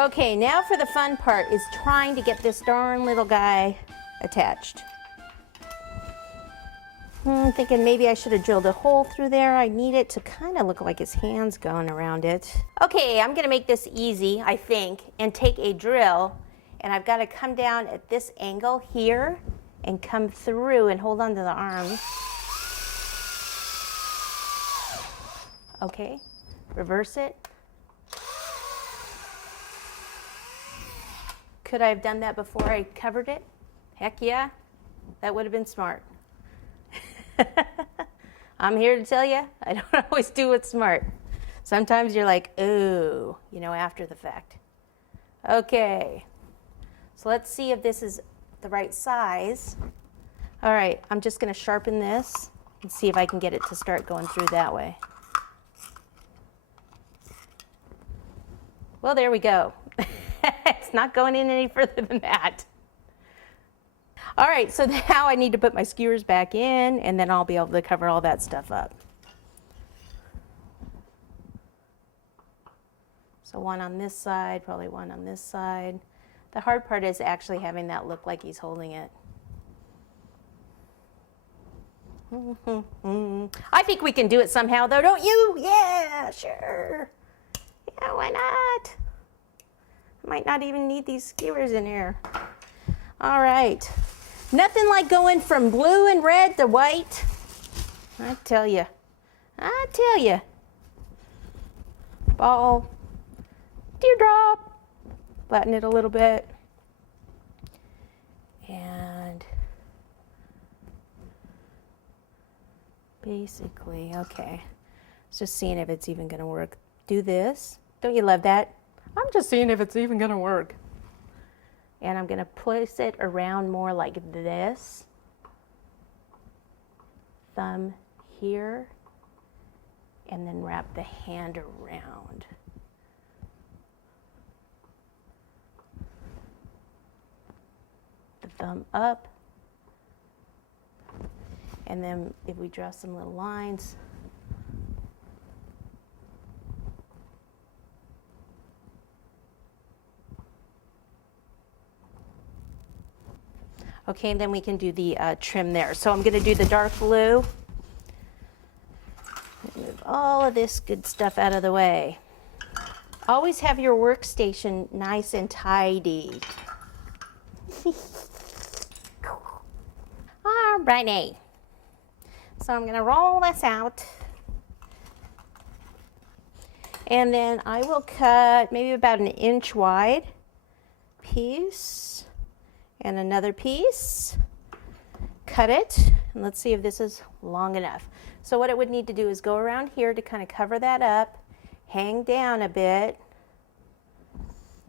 Okay, now for the fun part is trying to get this darn little guy attached. I'm thinking maybe I should have drilled a hole through there. I need it to kind of look like his hand's going around it. Okay, I'm gonna make this easy, I think, and take a drill, and I've got to come down at this angle here and come through and hold on to the arm. Okay, reverse it. Could I have done that before I covered it? Heck yeah, that would have been smart. I'm here to tell you, I don't always do what's smart. Sometimes you're like, ooh, you know, after the fact. Okay, so let's see if this is the right size. All right, I'm just gonna sharpen this and see if I can get it to start going through that way. Well, there we go. It's not going in any further than that. All right, so now I need to put my skewers back in, and then I'll be able to cover all that stuff up. So one on this side, probably one on this side. The hard part is actually having that look like he's holding it. I think we can do it somehow though, don't you? Yeah, sure. Yeah, why not? Might not even need these skewers in here. All right. Nothing like going from blue and red to white. I tell you. Ball, teardrop, flatten it a little bit. And basically, okay. Just seeing if it's even gonna work. Do this. Don't you love that? I'm just seeing if it's even gonna work. And I'm gonna place it around more like this. Thumb here, and then wrap the hand around. The thumb up. And then if we draw some little lines, okay, and then we can do the trim there. So I'm gonna do the dark blue. Move all of this good stuff out of the way. Always have your workstation nice and tidy. All righty. So I'm gonna roll this out. And then I will cut maybe about 1 inch wide piece. And another piece, cut it, and let's see if this is long enough. So what it would need to do is go around here to kind of cover that up, hang down a bit,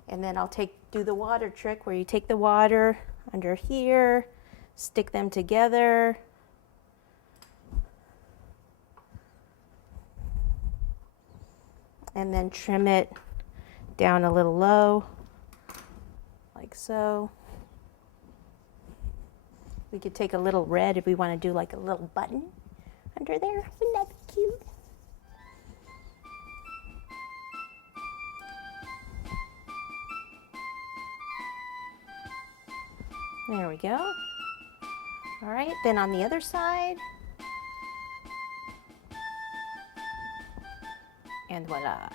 and then I'll do the water trick where you take the water under here, stick them together, and then trim it down a little low, like so. We could take a little red if we want to do like a little button under there. Wouldn't that be cute? There we go. All right, then on the other side. And voila.